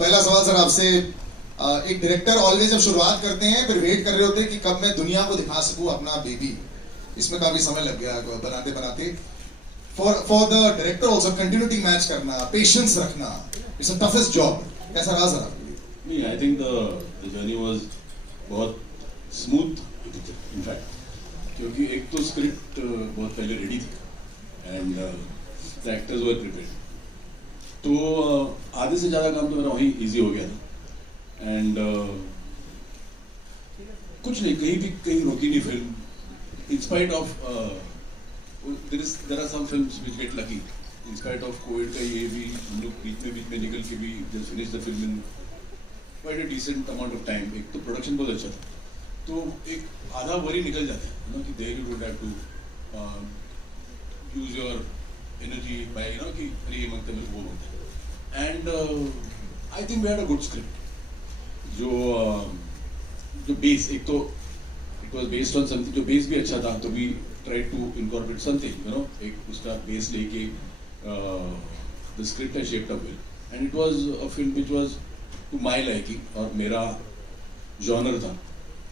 पहला सवाल सर आपसे, एक डायरेक्टर ऑलवेज जब शुरुआत करते हैं फिर वेट कर रहे होते हैं कि कब मैं दुनिया को दिखा सकूं अपना बेबी। इसमें काफी समय लग गया बनाते बनाते। For the director also continuity match करना, पेशेंस रखना, इट्स अ टफेस्ट जॉब। कैसा रहा सर आपके लिए? नहीं, I think the journey was बहुत स्मूथ इनफैक्ट, क्योंकि एक तो स्क्रिप्ट बहुत पहले रेडी थी and the actors were prepared, तो आधे से ज़्यादा काम तो मेरा वहीं इजी हो गया था। एंड कुछ नहीं, कहीं रोकी नहीं film, in spite of there are some films which get lucky, in spite of Covid का ये भी हम लोग बीच में निकल के भी just finish the film in quite a decent amount of time. एक तो प्रोडक्शन बहुत अच्छा था, तो एक आधा वरी निकल जाता है ना, कि there you don't have to use your energy by कि अरे ये मंगता मेरे वो बनता है। And I think we had a good script. जो बेस, एक तो it was based on something, जो बेस भी अच्छा था, तो we try to incorporate something एक उसका बेस लेके the script has shaped up well, and it was a film which was to my liking और मेरा जॉनर था।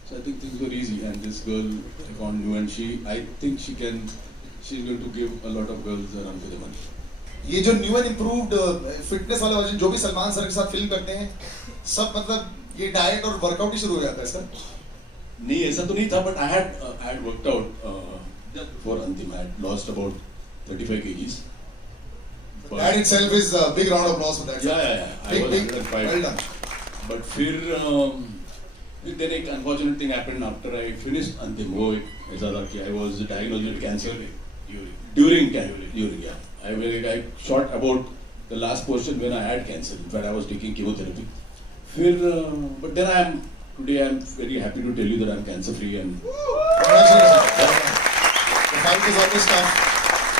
So I think things were easy, and this girl I found new, and I think she's going to give a lot of girls a run for the money. ये जो new and improved fitness वाला version जो भी Salman sir के साथ film करते हैं, सब मतलब ये डाइट और वर्कआउट ही शुरू हो जाता है सर? नहीं, ऐसा तो नहीं था, but I had worked out just before Antim. I had lost about 35 kgs. That itself is a big round of applause for that. Yeah. I was 105. Well done. But फिर then एक unfortunate thing happened after I finished Antim. वो एक ऐसा था कि I was diagnosed with cancer during yeah. I shot about the last portion when I had cancer. In fact, I was taking chemotherapy. But then today I am very happy to tell you that I am cancer free and. Congratulations. The fight is always tough.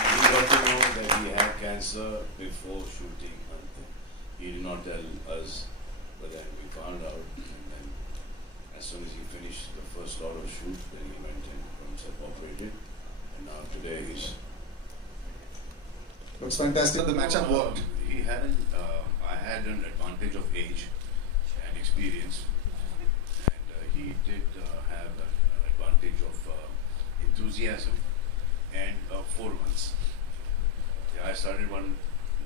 We got to know that he had cancer before shooting Antim. He did not tell us, but then we found out, and then as soon as he finished the first lot of shoot, then he went and operated, and now today he's. Looks fantastic. The matchup worked. He hadn't. I had an advantage of age and experience, and he did have an advantage of enthusiasm and 4 months. Yeah, I started one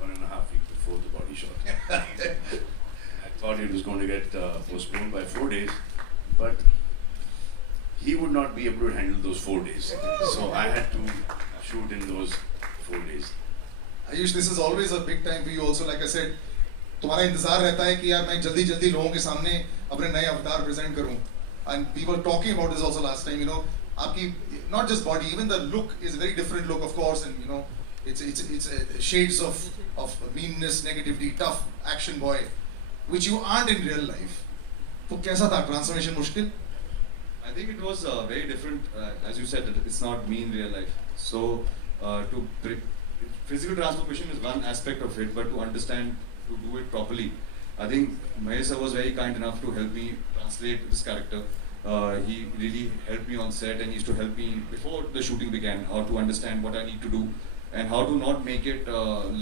and a half weeks before the body shot. I thought it was going to get postponed by 4 days, but he would not be able to handle those 4 days. So I had to shoot in those 4 days. Ayush, this is always a big time for you also. Like I said, तुम्हारा इंतजार रहता है कि यार मैं जल्दी जल्दी लोगों के सामने अपने नए अवतार प्रेजेंट करूं. And we were talking about this also last time. आपकी not just body, even the look is a very different look, of course, and it's shades of meanness, negativity, tough action boy, which you aren't in real life. तो कैसा था transformation? मुश्किल? I think it was very different. As you said, it's not me in real life. So physical transformation is one aspect of it, but to understand, to do it properly, I think Mahesh sir was very kind enough to help me translate this character. He really helped me on set, and he used to help me before the shooting began, how to understand what I need to do and how to not make it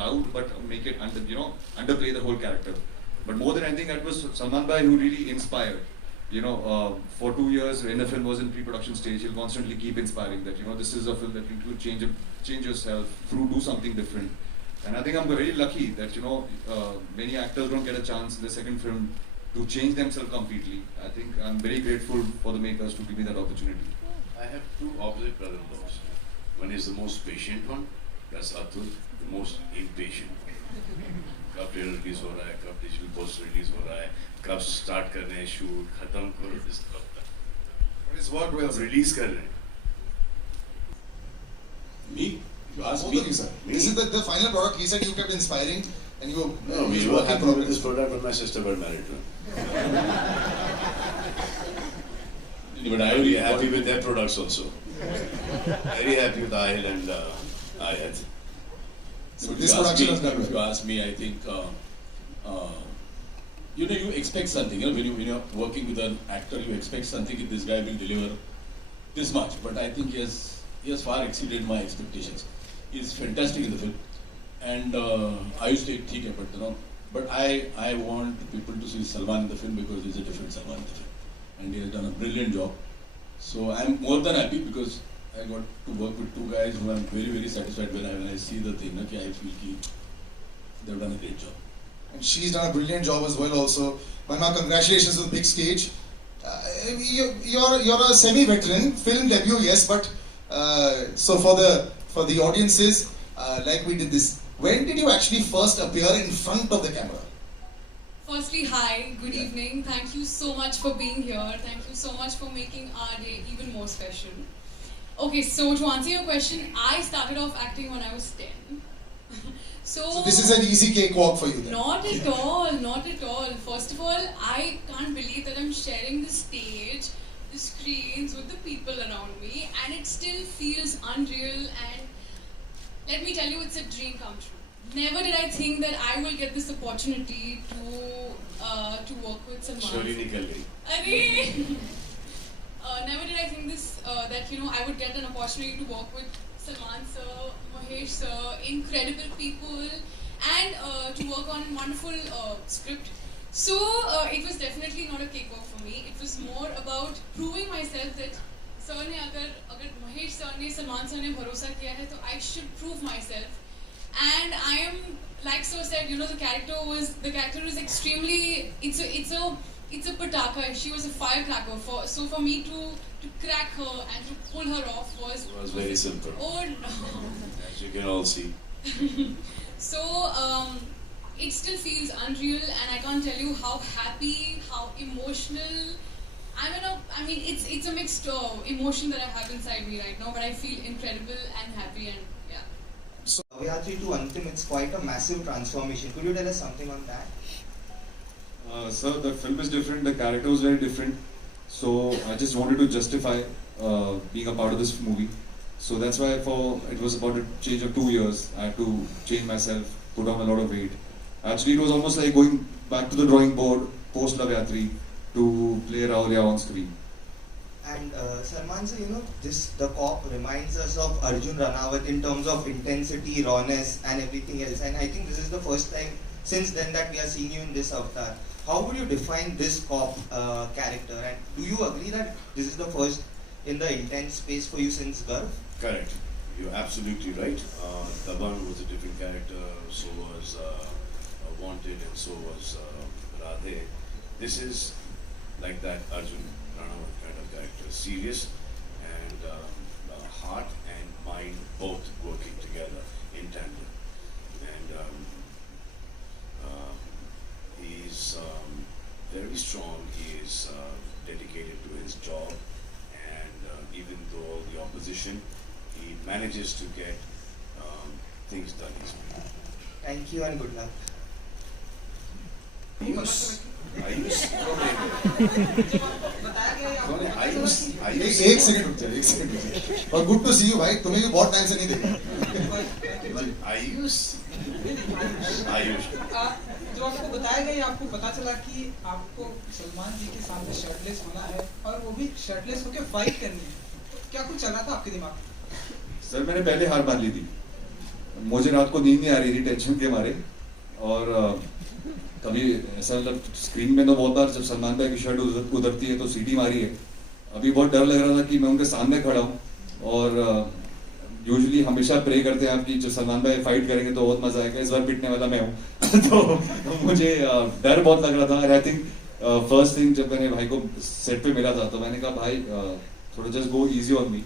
loud, but make it underplay the whole character. But more than anything, it was Salman bhai who really inspired. For 2 years when the film was in pre-production stage, he'll constantly keep inspiring that, this is a film that you could change yourself, do something different. And I think I'm very lucky that, many actors don't get a chance in the second film to change themselves completely. I think I'm very grateful for the makers to give me that opportunity. I have 2 opposite brother-in-laws. One is the most patient one, that's Atul, the most impatient. कब trailer release हो रहा है, कब digital post release हो रहा है, कब start कर रहे हैं शूट, खत्म करो इस कब रिलीज कर रहे हैं. Me? You asked me? Sir. This is the final product. He said you kept inspiring, and you. No, we were happy with this product when my sister got married. But I will be happy with their products also. Very happy with Ahil and Ayat. So this production has done well. If you ask me, I think you expect something. When you're working with an actor, you expect something that this guy will deliver this much. But I think he has far exceeded my expectations. He's fantastic in the film, and I used to take it, but But I want people to see Salman in the film because he's a different Salman in the film, and he has done a brilliant job. So I'm more than happy because I got to work with two guys who I'm very very satisfied when I see the thing. Okay, I feel that they've done a great job. And she's done a brilliant job as well also. Manma, congratulations on the big stage. You're a semi-veteran, film debut, yes, but so for the audiences, like we did this, when did you actually first appear in front of the camera? Firstly, hi, good evening. Thank you so much for being here. Thank you so much for making our day even more special. Okay, so to answer your question, I started off acting when I was 10. So this is an easy cakewalk for you then? Not at all, not at all. First of all, I can't believe that I'm sharing the stage, the screens with the people around me, and it still feels unreal, and let me tell you, it's a dream come true. Never did I think that I will get this opportunity to work with Salman. Slowly nikal gayi. Never did I think this that I would get an opportunity to work with Salman sir, Mahesh sir, incredible people, and to work on a wonderful script. So it was definitely not a cakewalk for me. It was more about proving myself that sir ने अगर Mahesh sir ने Salman sir ने भरोसा किया है तो I should prove myself. And I am, like sir said, the character is extremely, it's a pataka. She was a firecracker. So for me to crack her and to pull her off was very simple. Oh no. As you can all see. So it still feels unreal, and I can't tell you how happy, how emotional. I mean, it's a mixed emotion that I have inside me right now, but I feel incredible and happy, and yeah. So Navratri to Antim, it's quite a massive transformation. Could you tell us something on that? Sir, the film is different, the character was very different, so I just wanted to justify being a part of this movie. So that's why it was about a change of 2 years. I had to change myself, put on a lot of weight. Actually, it was almost like going back to the drawing board post Navratri to play Rahulia on screen. And Salman sir, the cop reminds us of Arjun Ranawat in terms of intensity, rawness, and everything else. And I think this is the first time since then that we are seeing you in this avatar. How would you define this cop character? And do you agree that this is the first in the intense space for you since Garv? Correct. You're absolutely right. Daban was a different character, so was Wanted, and so was Radhe. This is like that Arjun Ranawat kind of character. Serious and heart and mind both working together in tandem. And he's very strong. He is dedicated to his job, and even though the opposition, he manages to get things done easily. Thank you and good luck. एक second रुक जाइए और good to C you भाई तुम्हें भी बहुत time से नहीं देखा आयुष जो आपको बताया गया आपको पता चला कि आपको सलमान जी के सामने शर्टलेस होना है और वो भी शर्टलेस होकर फाइट करनी है, क्या कुछ चला था आपके दिमाग में? सर मैंने पहले हार मान ली थी, मुझे रात को नींद नहीं आ रही थी टेंशन के मारे, और कभी ऐसा मतलब स्क्रीन में तो बहुत बार जब सलमान भाई की शर्ट उतरती है तो सीटी मारी है, अभी बहुत डर लग रहा था कि मैं उनके सामने खड़ा हूँ, और यूजुअली हमेशा प्रे करते हैं आप कि जब सलमान भाई फाइट करेंगे तो बहुत मजा आएगा, इस बार पिटने वाला मैं हूँ तो मुझे डर बहुत लग रहा था। And I think first thing जब मैंने भाई को सेट पे मिला था तो मैंने कहा भाई थोड़ा just go easy on me,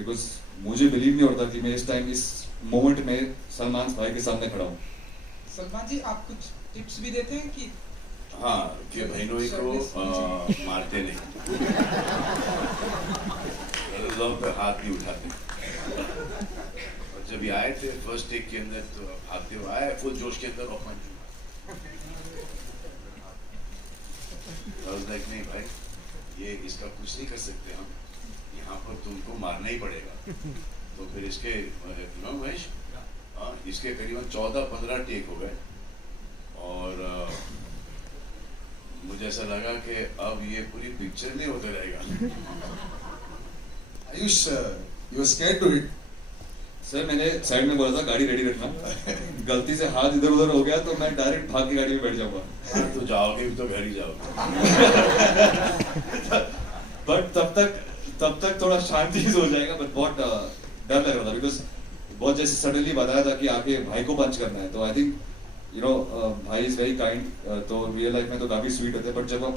because मुझे बिलीव नहीं होता कि मैं इस टाइम इस मोमेंट में सलमान भाई के सामने खड़ा हूँ। सलमान जी आप कुछ टिप्स भी देते हैं कि हाँ कि बहनोई को मारते नहीं, लोगों पे हाथ नहीं उठाते, और जब ये आए थे फर्स्ट टेक के अंदर तो भागते हुए आए फुल जोश के अंदर और लाइक नहीं भाई ये इसका कुछ नहीं कर सकते हम, यहाँ पर तुमको मारना ही पड़ेगा। तो फिर इसके महेश इसके करीबन 14-15 टेक हो गए, और मुझे ऐसा लगा कि अब ये पूरी पिक्चर नहीं होते रहेगा। Ayush, you were scared to hit. Sir मैंने साइड में बोला था गाड़ी रेडी रखना, गलती से हाथ इधर उधर हो गया तो मैं डायरेक्ट भाग के गाड़ी में बैठ जाऊंगा। हाँ, तो जाओगे भी तो घर ही जाओगे। बट तब तक थोड़ा शांति हो जाएगा, बट बहुत डर लग रहा था बिकॉज बहुत जैसे सडनली बताया था कि आके भाई को पंच करना है, तो आई थिंक यू नो भाई इज वेरी काइंड, तो रियल लाइफ में तो काफी स्वीट होते हैं, बट जब आप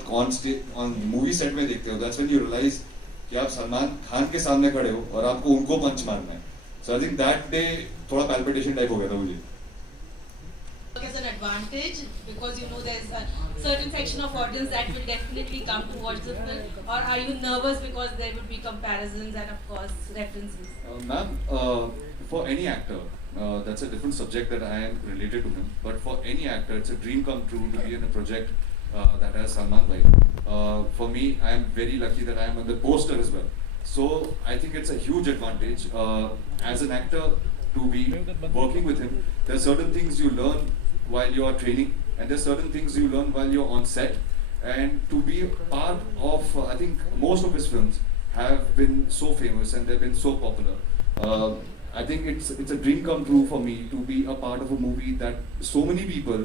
ऑन मूवी सेट में देखते हो दैट्स व्हेन यू रियलाइज कि आप सलमान खान के सामने खड़े हो और आपको उनको पंच मारना है। सो आई थिंक दैट डे थोड़ा पैल्पिटेशन टाइप हो गया था मुझे। As an advantage because you know there's a certain section of audience that will definitely come to watch the film, or are you nervous because there will be comparisons and of course references? Ma'am, for any actor, that's a different subject that I am related to him, but for any actor it's a dream come true to be in a project that has Salman bhai. For me, I am very lucky that I am on the poster as well, so I think it's a huge advantage as an actor to be working with him. There are certain things you learn while you are training, and there are certain things you learn while you're on set, and to be part of I think most of his films have been so famous and they've been so popular. I think it's a dream come true for me to be a part of a movie that so many people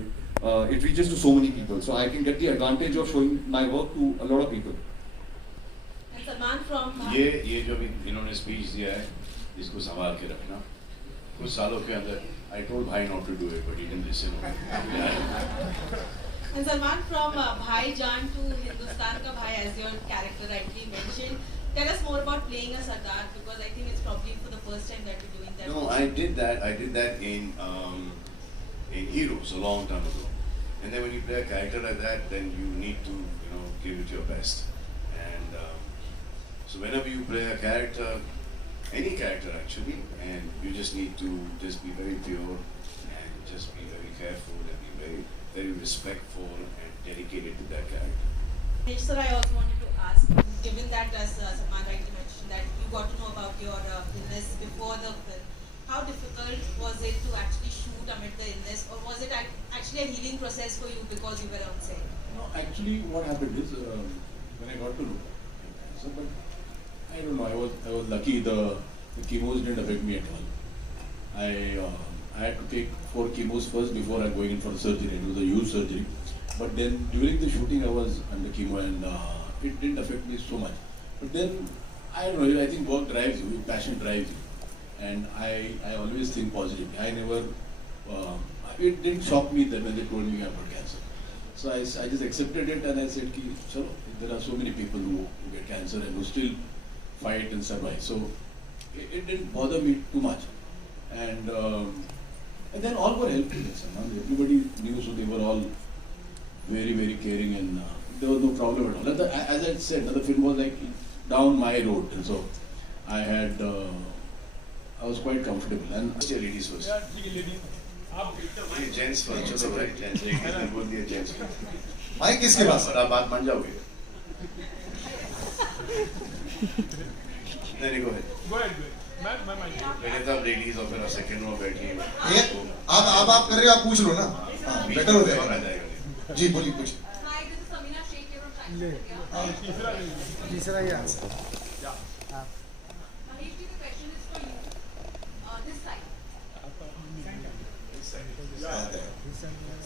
it reaches to so many people, so I can get the advantage of showing my work to a lot of people. And Salman from ये जो भी इन्होंने speech दिया है, इसको संभाल के रखना। कुछ सालों के अंदर I told Bhai not to do it, but he didn't listen. and Salman from Bhai Jaan to Hindustan Ka Bhai, as your character rightly mentioned. Tell us more about playing a Sardar, because I think it's probably for the first time that you're doing that. No, I did that. I did that in Heroes a long time ago. And then when you play a character like that, then you need to give it your best. And so whenever you play a character, any character actually, and you just need to just be very pure and just be very careful and be very, very respectful and dedicated to that character. Sir, I also wanted to ask, given that as Salman rightly mentioned that you got to know about your illness before the film, how difficult was it to actually shoot amid the illness, or was it actually a healing process for you because you were on set? No, actually, what happened is when I got to know, so, but I don't know. I was lucky. The chemos didn't affect me at all. I had to take 4 chemos first before I'm going in for the surgery. It was a huge surgery. But then during the shooting, I was under chemo and it didn't affect me so much. But then I don't know. I think work drives you, passion drives you, and I always think positively. I never. It didn't shock me that when they told me I got cancer. So I just accepted it and I said, ki, chalo, there are so many people who get cancer and who still fight and survive. So it didn't bother me too much. And then all were helping us. Everybody knew, so they were all very, very caring, and there was no problem at all. As I said, the film was like down my road, and so I was quite comfortable. And ladies first. ये gents first, चलो भाई gents ने बोल दिया gents first. Mic किसके पास है? आप बात मान जाओगे? नहीं go ahead. पहले तो आप लेडीज और फिर सेकंड रो बैठी हैं। ये आप कर रहे हो, आप पूछ लो ना, बेटर हो जाएगा। जी बोलिए कुछ। Hi, this is Samina Sheikh here from Times of India. तीसरा ही answer. Mahesh ji, the question is for you. This side.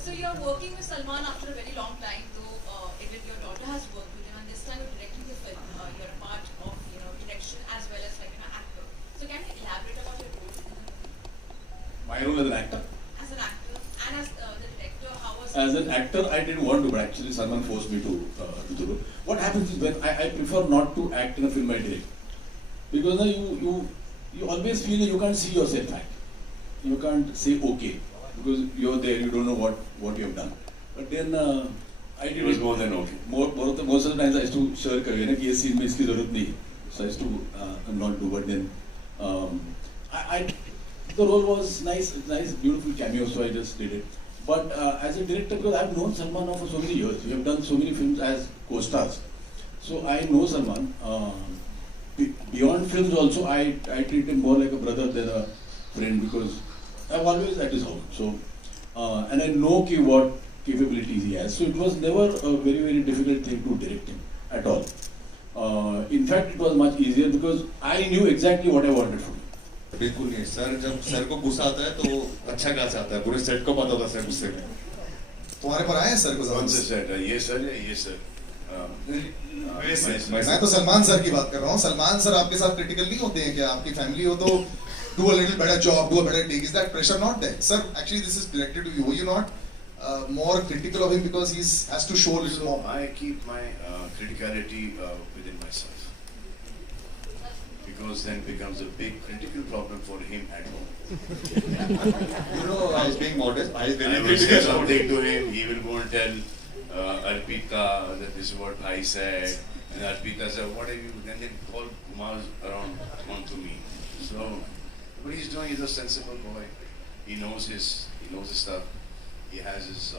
So you're working with Salman after a very long time, though even your daughter has worked with him, and this time you're directing the film. You're a part of direction as well as like an actor. So can you elaborate about your role? my role as an actor. As an actor and as the director, how was As an actor, I didn't want to, but actually Salman forced me to do the role. What happens is when I prefer not to act in a film I direct, because you always feel that you can't see yourself act. You can't say okay because you're there, you don't know what you have done. But then I did It was more than okay. Most of the times I used to share career कि ये scene में इसकी ज़रूरत नहीं है. So I used to not do. But then the role was nice, beautiful cameo, so I just did it. But as a director, because I've known Salman now for so many years, we have done so many films as co-stars. So I know Salman. Beyond films also, I treat him more like a brother than a friend because I'm always at his home. So and I know what capabilities he has. So it was never a very, very difficult thing to direct him at all. In fact, it was much easier because I knew exactly what I wanted from him. बिल्कुल नहीं sir, जब sir को गुस्सा आता है तो अच्छा गा आता है, पूरे सेट को पता होता है सर गुस्से में। तुम्हारे पर आए हैं सर को कौन से जबरदस्त? सेट है? ये सर है, ये सर। मैं तो सलमान सर की बात कर रहा हूँ। सलमान सर आपके साथ क्रिटिकल नहीं होते हैं क्या? आपकी फैमिली हो तो do a little better job, do a better take. Is that pressure not there? Sir, actually this is directed to you. Were you not more critical of him because he has to show a little So more? I keep my criticality within myself, because then becomes a big critical problem for him at home. I was being modest, I was I very will say critical. something to him, he will go and tell Arpita that this is what I said, and Arpita said, what are you? Then they call Kumar around onto me. So what he's doing is a sensible boy. He knows his stuff. He has his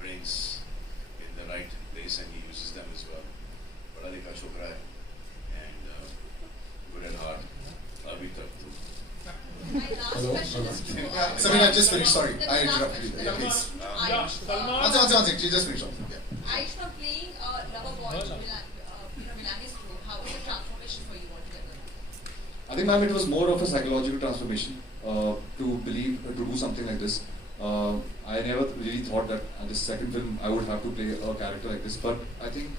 brains in the right place, and he uses them as well. Bada likha chokra hai, and good at heart. Abhi tak to. My last question is to Samina, just finish. Sorry, I interrupted you. Yeah, please. One second. She just finished off. Yeah. Aishna playing lover boy to Milani's role. How was the transformation for you altogether? I think, ma'am, it was more of a psychological transformation to do something like this. I never really thought that this second film I would have to play a character like this, but I think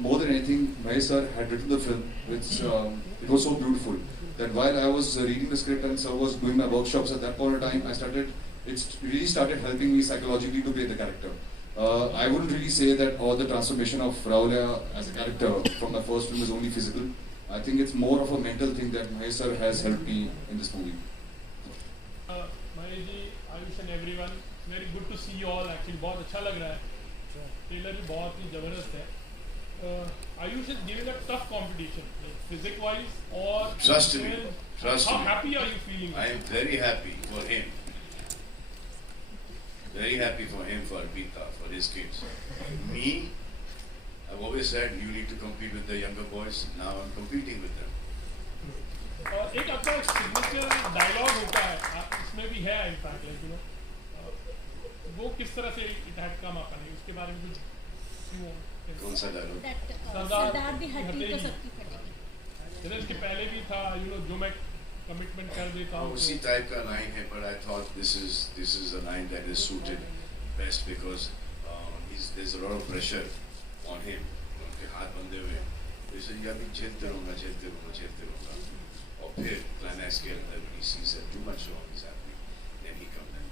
more than anything, Mahesh sir had written the film, which it was so beautiful that while I was reading the script and sir was doing my workshops at that point in time, it really started helping me psychologically to play the character. I wouldn't really say that all the transformation of Raulya as a character from my first film is only physical. I think it's more of a mental thing that Mahesh sir has helped me in this movie. Mahesh ji, Ayush and everyone, very good to see you all. Actually, बहुत अच्छा लग रहा है. Trailer भी बहुत ही जबरदस्त है. Ayush is giving a tough competition, like physics wise or. Trust me. How happy are you feeling? I am very happy for him. Very happy for him, for Arpita, for his kids. Me, I've always said you need to compete with the younger boys. Now I'm competing with them. एक आपका signature dialogue होता है, इसमें भी है in fact, like you know, वो किस तरह से इट हैड कम अप, उसके बारे में कुछ क्यों? कौन सा डायलॉग? सरदार भी हड्डी तो सबकी फटेगी. जैसे इसके पहले भी था, यू नो, जो मैं कमिटमेंट कर देता हूँ. उसी टाइप का लाइन है, but I thought this is a line that is suited best because there's a lot of pressure on him. उनके हाथ बंधे हुए हैं. जैसे ये अभी झेलते रहूँगा. और फिर climax के अंदर when he sees that too much wrong is happening, then he comes and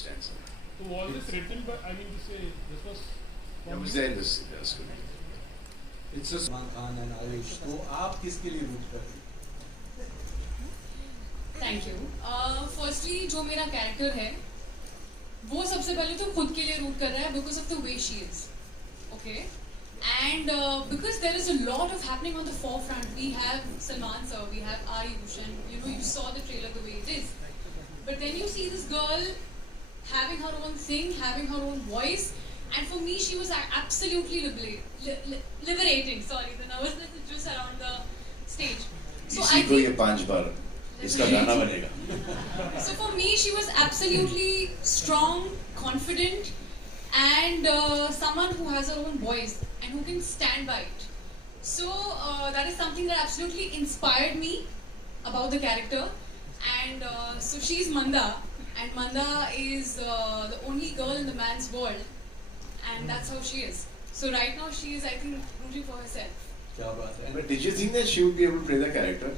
stands up. So was this written by, I mean to say, this was. I was there in the script. It's just Salman Khan and Ayush. तो आप किसके लिए root कर रहे हैं? Thank you. Firstly जो मेरा character है वो सबसे पहले तो खुद के लिए रूट कर रहा है because of the way she is. Okay, and because there is a lot of happening on the forefront. We have Salman sir, we have Ayush, and you know, you saw the trailer the way it is, but then you see this girl having her own thing, having her own voice, and for me she was absolutely liberating. Sorry, the nervousness is just around the stage. So I इसी को ये think 5 बार इसका गाना बनेगा. so for me she was absolutely strong, confident, and someone who has her own voice and who can stand by it. So that is something that absolutely inspired me about the character. And so she's Manda, and Manda is the only girl in the man's world, and that's how she is. So right now she is, I think, rooting for herself. क्या बात है? But did you think that she would be able to play the character?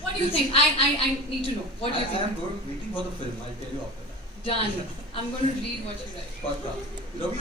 What do you think? I need to know. What do you I am think? waiting for the film. I'll tell you after that. Done. I'm going to read what you write. पक्का. Ravi